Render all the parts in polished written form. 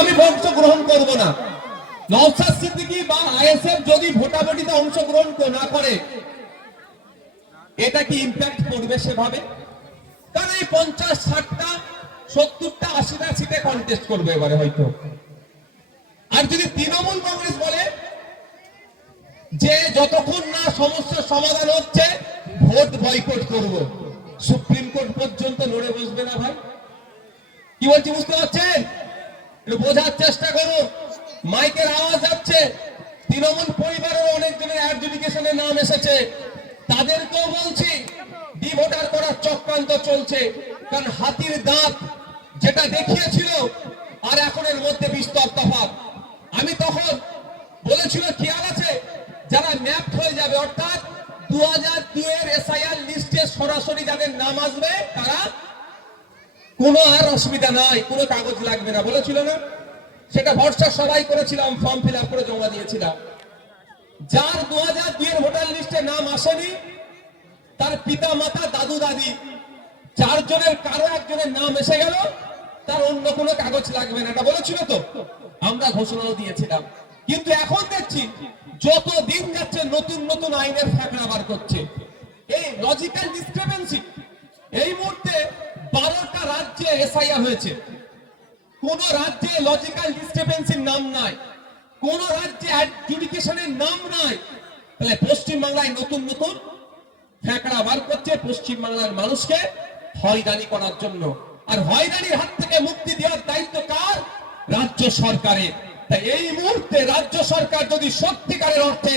আমি অংশগ্রহণ করব না। নওশাদ সিদ্দিকী বা আইএসএফ যদি ভোটাভুটিতে অংশগ্রহণ না করে এটা কি ইম্প্যাক্ট পড়বে সেভাবে? কারণ এই 50, 60টা, 70টা, 80টা সিটে কন্টেস্ট করবে এবারে হয়তো। আর যদি তৃণমূল কংগ্রেস বলে যে যতক্ষণ না সমস্যার সমাধান হচ্ছে ভোট বয়কট করব, সুপ্রিম কোর্ট পর্যন্ত লড়ে বসবে না ভাই? কি বলছি বুঝতে পারছেন? একটু বোঝার চেষ্টা করো। মাইকের আওয়াজ যাচ্ছে, তৃণমূল পরিবারের অনেকজনের অ্যাডজুডিকেশনের নাম এসেছে, তাদেরকেও বলছি ডিভোটার করার চক্রান্ত চলছে। কারণ হাতির দাঁত যেটা দেখিয়েছিল আর এখনের মধ্যে বিস্তর তফাৎ। আমি তখন বলেছিল খেয়াল আছে, যারা ম্যাপ হয়ে যাবে অর্থাৎ 2002 এর এসআইআর লিস্টে সরাসরি যাদের নাম আসবে তারা কোনো আর অসুবিধা নাই, কোনো কাগজ লাগবে না বলেছিল না? সেটা ভরসা সবাই করেছিলাম, ফর্ম ফিল আপ করে জমা দিয়েছিলাম। যার 2002 এর ভোটার লিস্টে নাম আসেনি তার পিতা মাতা দাদু দাদি 4 জনের কারো একজনের নাম এসে গেল, তার অন্য কোনো কাগজ লাগবে না, এটা বলেছিল তো? আমরা ঘোষণাও দিয়েছিলাম। কিন্তু এখন দেখছি যত দিন যাচ্ছে নতুন নতুন আইনের ফাঁকড়া বার করছে। এই লজিক্যাল ডিসক্রিপেন্সি, এই মুহূর্তে 12টা রাজ্যে এসআইআর হয়েছে, কোন রাজ্যে লজিক্যাল ডিসক্রিপেন্সির নাম নাই, কোন রাজ্যে অ্যাডজুডিকেশনের নাম নাই। তাহলে পশ্চিমবাংলায় নতুন নতুন ফ্যাকড়া বার করছে পশ্চিমবাংলার মানুষকে হয়রানি করার জন্য। আর হয়রানির হাত থেকে মুক্তি দেওয়ার দায়িত্ব কার? রাজ্য সরকারের। তাই এই মুহূর্তে রাজ্য সরকার যদি সত্যিকারের অর্থে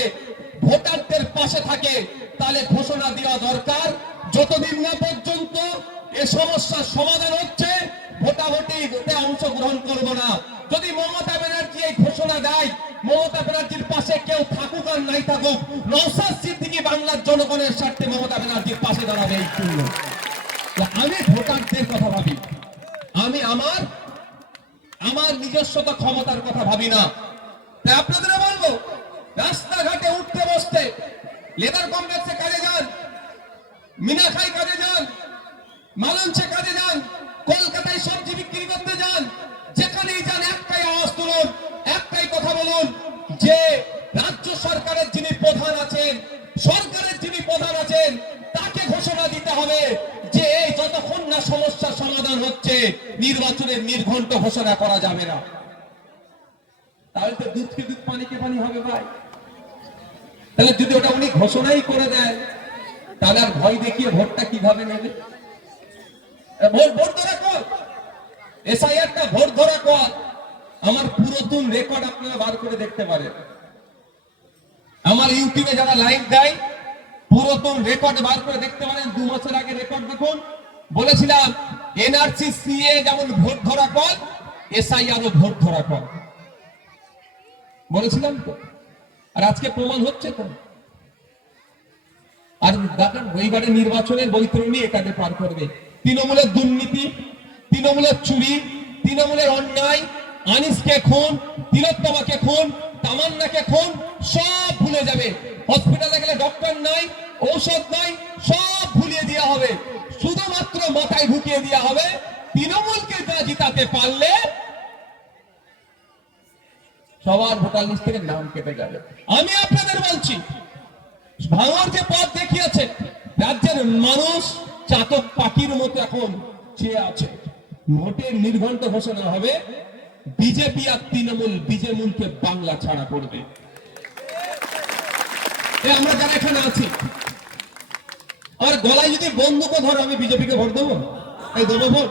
ভোটারদের পাশে থাকে তাহলে ঘোষণা দেওয়া দরকার, যতদিন না পর্যন্ত এ সমস্যার সমাধান হচ্ছে ভোটাভুটিতে অংশগ্রহণ করব না। যদি মমতা ব্যানার্জি এই ঘোষণা দেয়, মমতা ব্যানার্জির পাশে কেউ থাকুক আর নাই থাকুক, নওশাদ সিদ্দিকী বাংলার জনগণের স্বার্থে মমতা ব্যানার্জির পাশে দাঁড়াবে। এই জন্য আমি ভোটারদের কথা ভাবি, আমি আমার নিজস্বতা ক্ষমতার কথা ভাবি না। তাই আপনাদের বলবো, রাস্তাঘাটে উঠতে বসতে, লেবার কমপ্লেক্সে কাজে যান, মিনাখাই কাজে যান, মালঞ্চে কাজে যান, কলকাতায় সবজি বিক্রি করতে যান, যেখানেই যান একটাই আওয়াজ তুলুন, একটাই কথা বলুন যে রাজ্য সরকারের যিনি প্রধান আছেন, সরকারের যিনি প্রধান আছেন তাকে ঘোষণা দিতে হবে যে যতক্ষণ না সমস্যার সমাধান হচ্ছে নির্বাচনের নির্ঘণ্ট ঘোষণা করা যাবে না। তাহলে তো দুধকে দুধ পানিকে পানি হবে ভাই। তাহলে যদি ওটা উনি ঘোষণাই করে দেন তাহলে আর ভয় দেখিয়ে ভোটটা কিভাবে নেবে? ভোট ধরা কর, এসআইআরটা ভোট ধরা কর। আমার পুরাতন রেকর্ড আপনারা বার করে দেখতে পারেন। আমার ইউটিউবে যারা লাইভ দেয় পুরাতন রেকর্ড বার করে দেখতে পারেন। 2 মাসের আগে রেকর্ড দেখুন। বলেছিলাম এনআরসি সিএ যেমন ভোট ধরা কর, এসআইআরও ভোট ধরা কর, বলেছিলাম তো। আর আজকে প্রমাণ হচ্ছে তো। আর দেখেন এইবারে নির্বাচনের বৈতরণী এটাকে পার করবে। তৃণমূলের দুর্নীতি, তৃণমূলের চুরি, তৃণমূলের অন্যায়, আনিসকে খুন, তিলোত্তমাকে খুন, তামান্নাকে খুন, সব ভুলে যাবে। হসপিটালে গেলে ডক্টর নাই, ঔষধ নাই, সব ভুলিয়ে দেওয়া হবে। শুধুমাত্র মাথায় ঢুকিয়ে দেওয়া হবে তৃণমূলকে যা জিতাতে পারলে সবার ভোটার লিস্ট থেকে নাম কেটে যাবে। আমি আপনাদের বলছি, ভাঙার যে পথ দেখিয়েছে রাজ্যের মানুষ চাতক পাখির মতো এখন চেয়ে আছে। ভোটের নির্ঘণ্ট ঘোষণা হবে, বিজেপি আর তৃণমূল বিজেমূলকে বাংলা ছাড়া করবে। আমরা যারা এখানে আছি, আমার গলায় যদি বন্দুকও ধরো আমি বিজেপিকে ভোট দেবো? এই দেবো ভোট?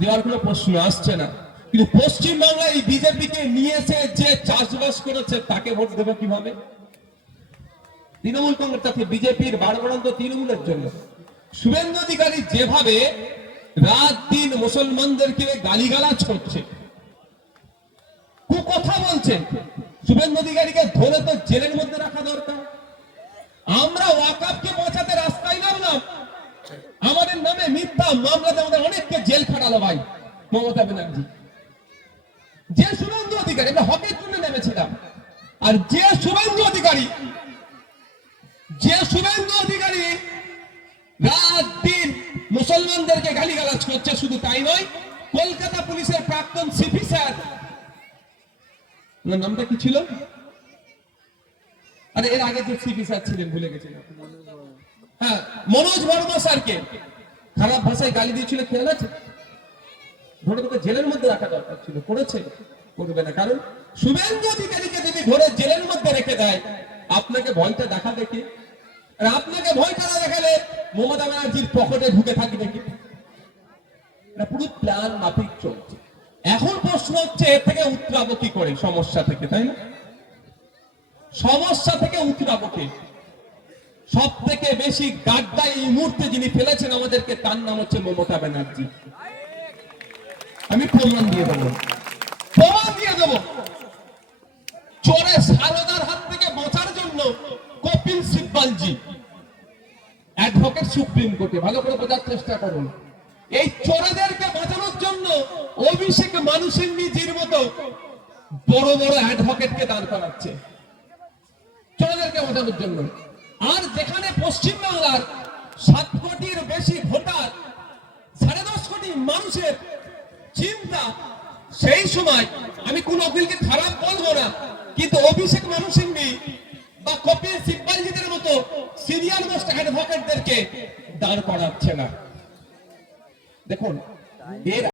দেওয়ার কোনো প্রশ্ন আসছে না। কিন্তু পশ্চিমবাংলায় এই বিজেপিকে নিয়ে এসে যে চাষবাস করেছে তাকে ভোট দেবো কিভাবে? তৃণমূল কংগ্রেস, বিজেপির বাড়বাড়ন্ত তৃণমূলের জন্য। শুভেন্দু অধিকারী যেভাবে রাত দিন মুসলমানদেরকে গালিগালাজ করছে, কথা বলছে, শুভেন্দু অধিকারীকে ধরে তো জেলের মধ্যে রাখা দরকার। আমরা ওয়াকফকে বাঁচাতে রাস্তায় নামলাম, আমাদের নামে মিথ্যা মামলাতে আমাদের অনেককে জেল খাটালো ভাই মমতা ব্যানার্জি। যে শুভেন্দু অধিকারী, আমরা হকের জন্য নেমেছিলাম, আর যে শুভেন্দু অধিকারী রাত দিন মুসলমানদেরকে গালিগালাজ করছে, শুধু তাই নয়, কলকাতা পুলিশের প্রাক্তন সিপি স্যার ওনার নামটা কি ছিল? আরে এর আগে যে সিপি স্যার ছিলেন ভুলে গেছেন। হ্যাঁ, মনোজ বর্মা স্যারকে খারাপ ভাষায় গালি দিয়েছিল, খেয়াল আছে? ধরে তোকে জেলের মধ্যে রাখা দরকার ছিল, করেছে? করবে না। কারণ শুভেন্দু অধিকারীকে যদি ধরে জেলের মধ্যে রেখে দেয়, আপনাকে ভয়টা দেখা দেখে, আর আপনাকে ভয়টা না দেখালে মমতা ব্যানার্জির পকেটে ঢুকে থাকবে কি? এটা পুরো প্ল্যান মাফিক চলছে। এখন প্রশ্ন হচ্ছে এর থেকে উতরাবো কি করে সমস্যা থেকে, তাই না? সমস্যা থেকে উতরাবো কি? সব থেকে বেশি গাড্ডা এই মুহূর্তে যিনি ফেলেছেন আমাদেরকে, তার নাম হচ্ছে মমতা ব্যানার্জি। আমি প্রমাণ দিয়ে দেবো, প্রমাণ দিয়ে দেবো। চোরে সারদার হাত থেকে বাঁচার জন্য কপিল সিব্বালজি অ্যাডভোকেট সুপ্রিম কোর্টে, ভালো করে বোঝার চেষ্টা করুন। এই চোরেদেরকে বাঁচানোর জন্য অভিষেক মানুষের নিজের মতো বড় বড় অ্যাডভোকেটকে দাঁড় করাচ্ছে চোরেদেরকে বাঁচানোর জন্য। আর যেখানে পশ্চিমবাংলার 7 কোটির বেশি ভোটার, 10.5 কোটি মানুষের চিন্তা, সেই সময় আমি কোন উকিলকে খারাপ বলবো না, কিন্তু অভিষেক মানুষের বা কপিল সিব্বালজিদের মতো সিরিয়াল মোস্ট অ্যাডভোকেটদেরকে দাঁড় করাচ্ছে না। দেখুন এর